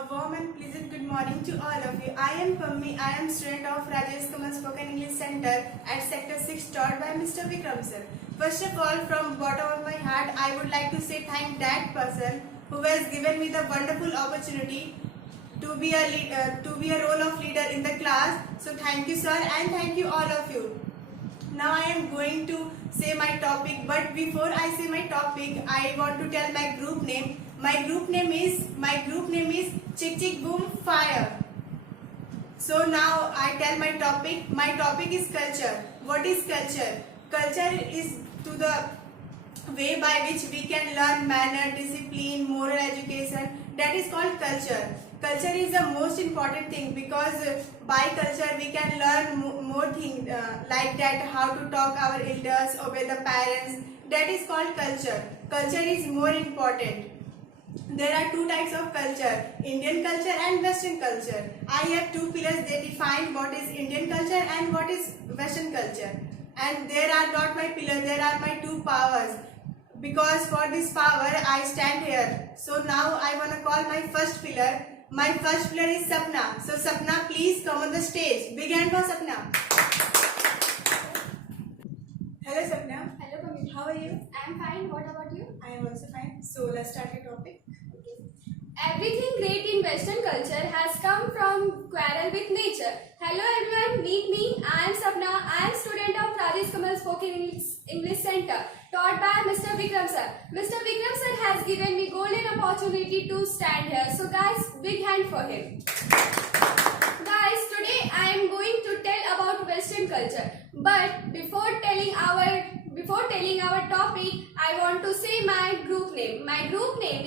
A warm and pleasant good morning to all of you. I am Pammi. I am student of Rajesh Kamal Spoken English Center at Sector 6 taught by Mr. Vikram sir. First of all, from bottom of my heart, I would like to say thank that person who has given me the wonderful opportunity to be a role of leader in the class. So thank you sir and thank you all of you. Now I am going to say my topic, but before I say my topic, I want to tell my group name. My group name is Chick Chick Boom Fire. So now I tell my topic. My topic is culture. What is culture? Culture is to the way by which we can learn manner, discipline, moral education. That is called culture. Culture is the most important thing because by culture we can learn more things like that, how to talk our elders, obey the parents. That is called culture. Culture is more important. There are two types of culture, Indian culture and Western culture. I have two pillars. They define what is Indian culture and what is Western culture. And there are not my pillars, there are my two powers. Because for this power I stand here. So now I want to call my first pillar. My first pillar is Sapna. So Sapna, please come on the stage. Big hand for Sapna. Hello Sapna. Hello Pamela. How are you? I am fine. What about you? I am also fine. So let's start your topic. Everything great in Western culture has come from quarrel with nature. Hello everyone, meet me. I am Sapna. I am student of Rajesh Kamal Spoken English Center taught by Mr. Vikram sir. Mr. Vikram sir has given me golden opportunity to stand here. So guys, big hand for him. Guys, today I am going to tell about Western culture. But before telling our topic, I want to say my group name. My group name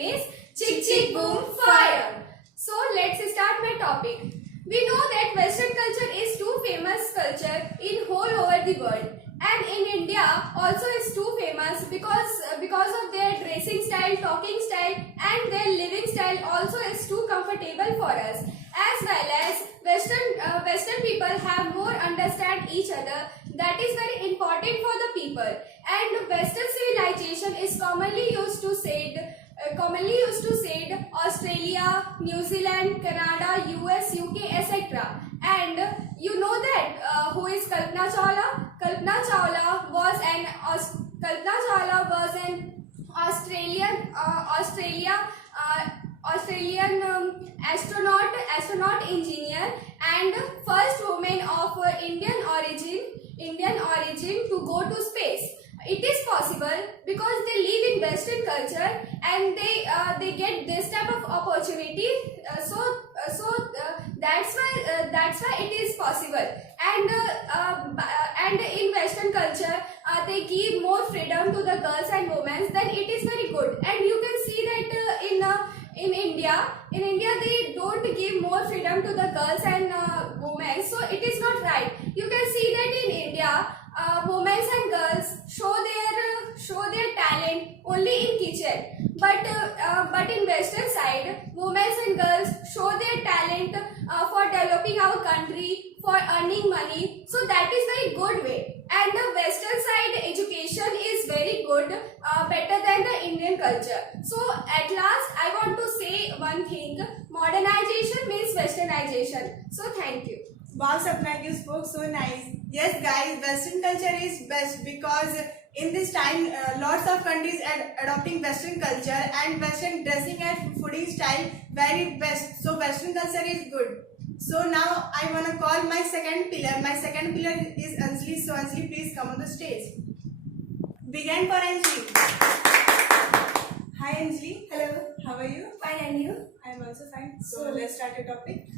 is Chick Chick Boom Fire. So let's start my topic. We know that Western culture is too famous culture in whole over the world, and in India also is too famous because of their dressing style, talking style, and their living style also is too comfortable for us. As well as Western people have more understand each other. That is very important for the people. And Western civilization is commonly used to said Australia, New Zealand, Canada, US, UK, etc. And you know that who is Kalpana Chawla? Kalpana Chawla was an Australian astronaut engineer and first woman of Indian origin to go to space. It is possible because they live in Western culture and they get this type of opportunity. So that's why it is possible. And in Western culture they give more freedom to the girls and women. Then it is very good. And you can see that in India they don't give more freedom to the girls and women. So it is not right. You can see that in India women and girls show their talent only in kitchen, but in Western side women and girls show their talent for developing our country, for earning money. So that is very good way. And the Western side education is very good, better than the Indian culture. So at last I want to say one thing: modernization means Westernization. So thank you. Wow, Sapna, you spoke so nice. Yes, guys, Western culture is best because in this time, lots of countries are adopting Western culture and Western dressing and fooding style very best. So Western culture is good. So now I want to call my second pillar. My second pillar is Anjali. So Anjali, please come on the stage. Begin for Anjali. Hi Anjali. Hello. How are you? Fine, and you? I am also fine. So let's start your topic.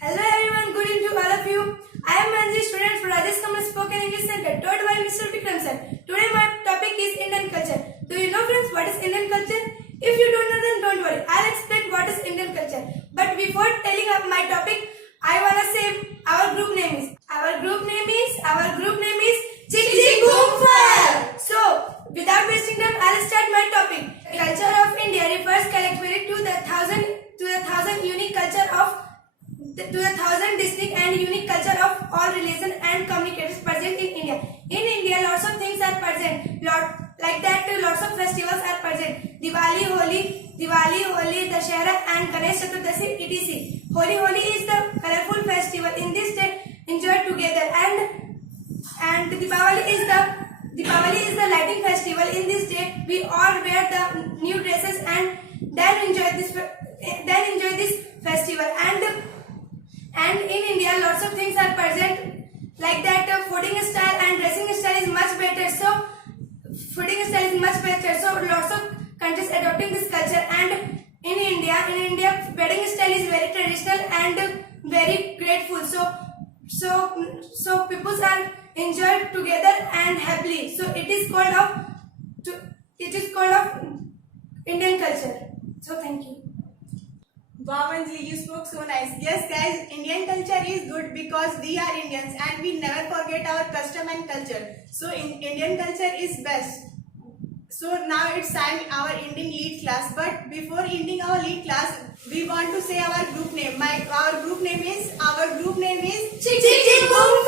Hello everyone, good evening to all of you. I am Manji, student from Rajesh Kamal Spoken English Center, taught by Mr. Vikram sir. Today my topic is Indian culture. Do you know friends what is Indian culture? If you don't know then don't worry, I'll explain what is Indian culture. But before telling up my topic, I wanna say our group name is Chick Chick Boom Fire. So without wasting time, I'll start my topic. Culture of India refers collectively to the thousand unique culture of to the thousand distinct and unique culture of all religions and communities present in India. In India, lots of things are present. Lots of festivals are present. Diwali, Holi, Dashera and Ganesh Chaturdashi etc. Holi is the colorful festival. In this day, enjoy together, and Deepavali is the lighting festival. In this day, we all wear the new dresses and then enjoy this festival. And in India, lots of things are present like that. Fooding style and dressing style is much better. So lots of countries adopting this culture. And in India, wedding style is very traditional and very grateful. So people are enjoyed together and happily. So it is called of Indian culture. So thank you. Wow, Anjali, you spoke so nice. Yes, guys, Indian culture is good because we are Indians and we never forget our custom and culture. So Indian culture is best. So now it's time our ending lead class. But before ending our lead class, we want to say our group name. Our group name is Chick Chick Boom